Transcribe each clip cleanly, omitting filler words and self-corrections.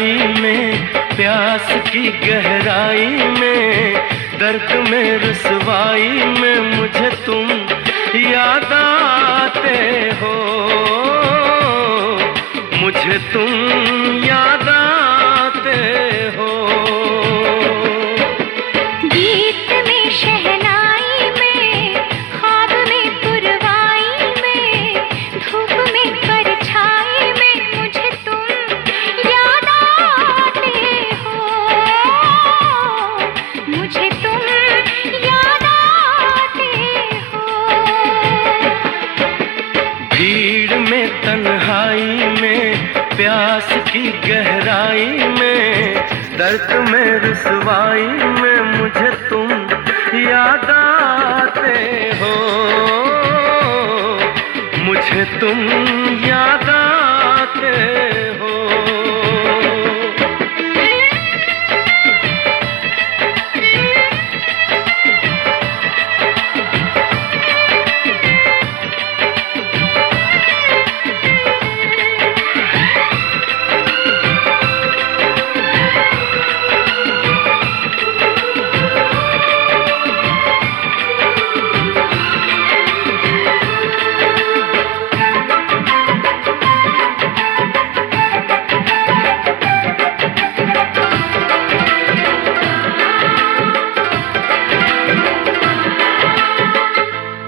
तन्हाई में, प्यास की गहराई में, दर्द में रुसवाई में मुझे तुम याद आते हो, मुझे तुम याद आते हो। गीत में शहनाई में, ख्वाब में पुरवाई में, धूप में परछाई में मुझे तुम याद आते हो, मुझे तुम याद आते हो। भीड़ में तन्हाई में, प्यास की गहराई में, दर्द में रुसवाई में मुझे तुम याद आते हो, मुझे तुम याद आते हो।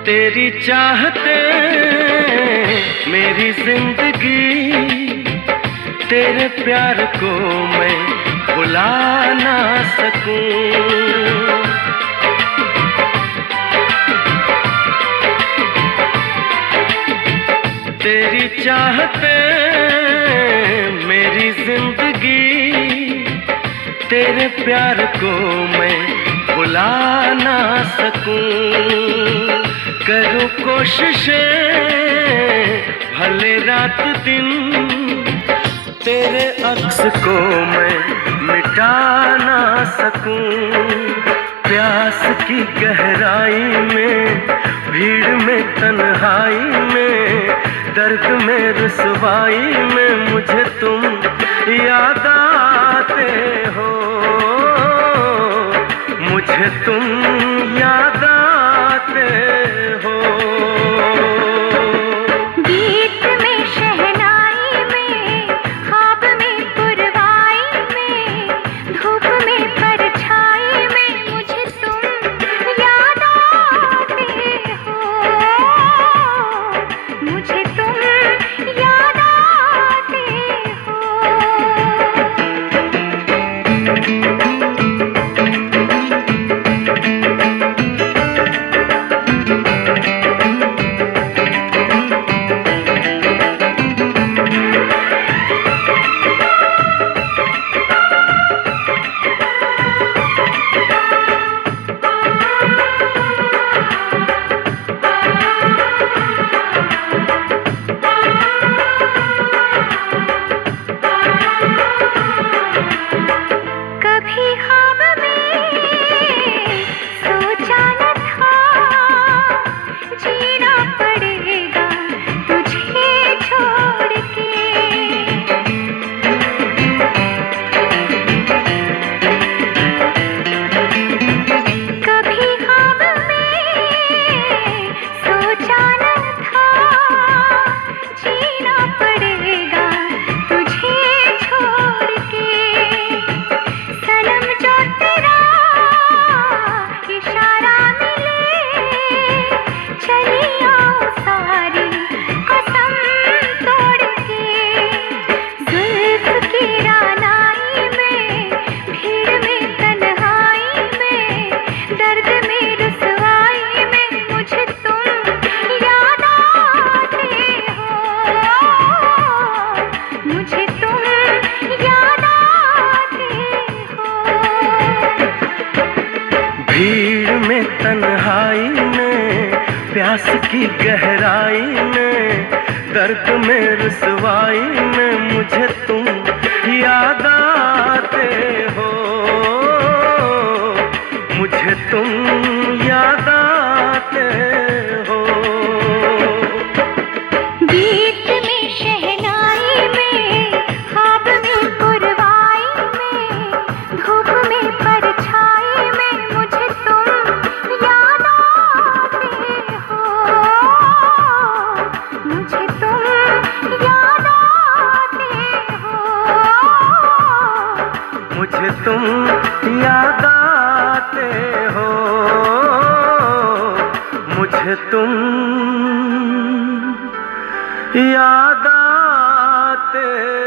तेरी चाहते मेरी जिंदगी, तेरे प्यार को मैं भुला ना सकूं। तेरी चाहते मेरी जिंदगी, तेरे प्यार को मैं भुला ना सकूं। करूं कोशिशें भले रात दिन, तेरे अक्स को मैं मिटा ना सकूं। प्यास की गहराई में, भीड़ में तन्हाई में, दर्द में रुसवाई में मुझे तुम याद आते हो, मुझे तुम याद आते हो। गीत में शहनाई में, ख्वाब में पुरवाई में, धूप में परछाई में मुझे तुम याद आते हो, मुझे तुम याद आते हो। कभी ख्वाब में सोचा न था, जीना पड़ेगा तुझे छोड़ के। कभी ख्वाब में सोचा न था, जीना पड़ेगा तुझे छोड़ के। सनम जो तेरा इशारा मिले, चली आऊं सारी कसम तोड़ के। जुल्फ की रानाई में, भीड़ में तन्हाई में, दर्द में रुसवाई में मुझे तुम याद आते हो, मुझे तुम याद आते हो। भीड़ में तन्हाई में, प्यास की गहराई में, दर्द में रुसवाई में मुझे तुम याद आते हो, मुझे तुम याद आते हो। गीत में शहनाई में, ख्वाब में पुरवाई मुझे तुम याद आते